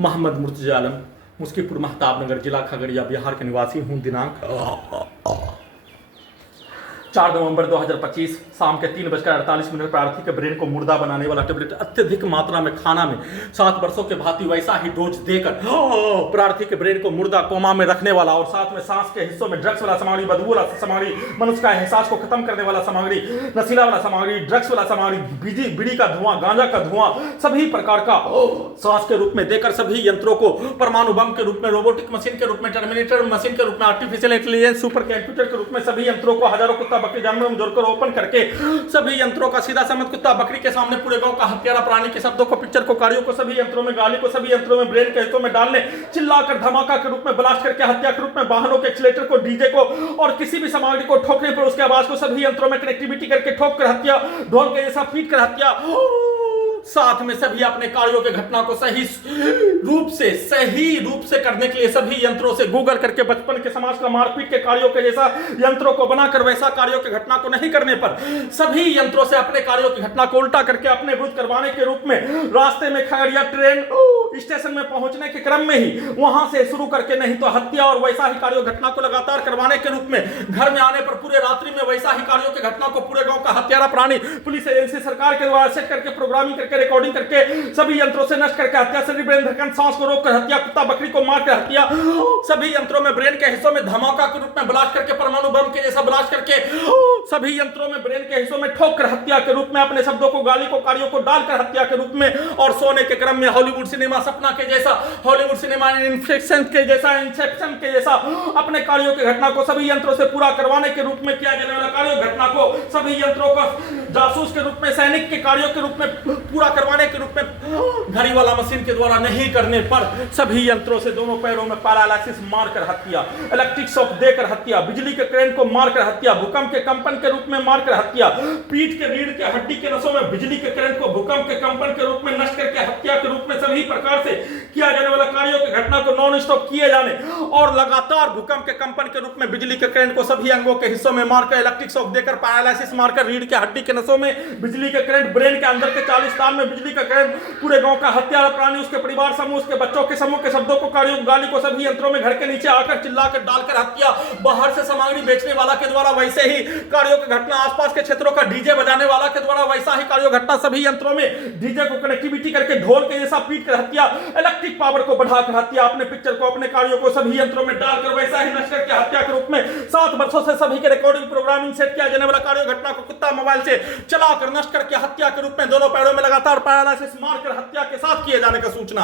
मोहम्मद मुर्तजा आलम, मुस्कीपुर महताबनगर, जिला खगड़िया, बिहार के निवासी हूँ। दिनांक 4 नवंबर 2025 शाम के 3:48 प्रार्थी के ब्रेन को मुर्दा बनाने वाला टेबलेट अत्यधिक मात्रा में खाना में 7 वर्षों के भांति वैसा ही डोज देकर प्रार्थी के ब्रेन को मुर्दा कोमा में रखने वाला और साथ में सांस के हिस्सों में ड्रग्स वाला सामग्री, बदबू वाला सामग्री, मनुष्य का एहसास को खत्म करने वाला सामग्री, नशीला वाला सामग्री, ड्रग्स वाला सामग्री, बीड़ी का धुआं, गांजा का धुआं, सभी प्रकार का सांस के रूप में देकर सभी यंत्रों को परमाणु बम के रूप में, रोबोटिक मशीन के रूप में, टर्मिनेटर मशीन के रूप में, आर्टिफिशियल इंटेलिजेंस सुपर कंप्यूटर के रूप में सभी यंत्रों को हजारों कुत्ता बकरी जानवरों में जोड़कर ओपन करके सभी यंत्रों का सीधा समझ कुत्ता बकरी के सामने पूरे गांव का हत्यारा प्राणी के शब्दों को, पिक्चर को, कार्यों को सभी यंत्रों में, गाली को सभी यंत्रों में, ब्रेन के हिस्सों में डालने, चिल्लाकर धमाका के रूप में, ब्लास्ट करके हत्या के रूप में, वाहनों के एक्सीलेटर को, डीजे को और किसी भी सामग्री को ठोकने पर उसके आवाज को सभी यंत्रों में कनेक्टिविटी करके ठोक कर हत्या, ढोल के जैसा पीट कर हत्या, साथ में सभी अपने कार्यों के घटना को सही रूप से करने के लिए सभी यंत्रों से गूगल करके बचपन के समाज का मारपीट के कार्यों के जैसा यंत्रों को बनाकर वैसा कार्यों की घटना को नहीं करने पर सभी यंत्रों से अपने कार्यों की घटना को उल्टा करके अपने विरुद्ध करवाने के रूप में रास्ते में खगड़िया ट्रेन स्टेशन में पहुंचने के क्रम में ही वहां से शुरू करके नहीं तो हत्या और वैसा ही कार्यों घटना को लगातार करवाने के रूप में घर में आने पर पूरे रात्रि में वैसा ही कार्यों की घटना को पूरे गांव का हत्यारा प्राणी पुलिस एजेंसी सरकार के द्वारा सेट करके प्रोग्रामिंग करके रिकॉर्डिंग करके सभी यंत्रों से नष्ट करके हत्या, शरीर ब्रेन धड़कन, सांस को रोककर हत्या, कुत्ता बकरी को मार कर हत्या, सभी यंत्रों में ब्रेन के हिस्सों में धमाका के रूप में ब्लास्ट करके, परमाणु बम के जैसा ब्लास्ट करके सभी यंत्रों में ब्रेन के हिस्सों में ठोक कर हत्या के रूप में, अपने शब्दों को, गाली को, कार्यों को डालकर हत्या के रूप में और सोने के क्रम में हॉलीवुड सिनेमा सपना के जैसा, हॉलीवुड सिनेमा इंसेप्शन के जैसा अपने कार्यों की घटना को सभी यंत्रों से पूरा करवाने के रूप में किया जाने वाला कार्यों घटना को सभी यंत्रों को जासूस के रूप में, सैनिक के कार्यों के रूप में पूरा करवाने के रूप में घड़ी वाला मशीन के द्वारा नहीं करने पर सभी यंत्रों से दोनों पैरों में पैरालिसिस मारकर हत्या, इलेक्ट्रिक शॉक देकर हत्या, बिजली के करंट को मारकर हत्या, भूकंप के कंपन के रूप में मारकर हत्या, पीठ के रीढ़ के हड्डी के नसों में बिजली के करंट को भूकंप के कंपन के रूप में नष्ट करके हत्या के रूप में सभी प्रकार से किया जाने वाला कार्यों की घटना को नॉन स्टॉप किए जाने और लगातार भूकंप के कंपन के रूप में बिजली के करंट को सभी अंगों के हिस्सों में मारकर, इलेक्ट्रिक शॉक देकर, पैरालिसिस मारकर, रीढ़ के हड्डी के नसों में बिजली के करंट, ब्रेन के अंदर के 40 तार में बिजली का करंट, पूरे गांव का हत्यारा प्राणी, उसके परिवार समूह, उसके बच्चों के समूह के शब्दों को, कार्यों, गाली को सभी यंत्रों में घर के नीचे आकर चिल्लाकर डालकर हत्या, बाहर से सामग्री बेचने वाला के द्वारा वैसे ही कार्यों की घटना, आसपास के क्षेत्रों का डीजे बजाने वाला के द्वारा वैसा ही कार्यों घटना, सभी यंत्रों में डीजे को कनेक्टिविटी करके ढोल के जैसा पीट कर हत्या, इलेक्ट्रिक पावर को बढ़ाकर हत्या, अपने पिक्चर को, अपने कार्यों को सभी यंत्रों में डालकर वैसा ही नष्ट करके हत्या के रूप में 7 वर्षों से सभी के रिकॉर्डिंग प्रोग्रामिंग सेट किया जाने वाला कार्यों घटना को कुत्ता मोबाइल से चलाकर नष्ट करके हत्या के रूप में दोनों पैरों में लगातार पैरालिसिस मारकर हत्या के साथ किए जाने का सूचना।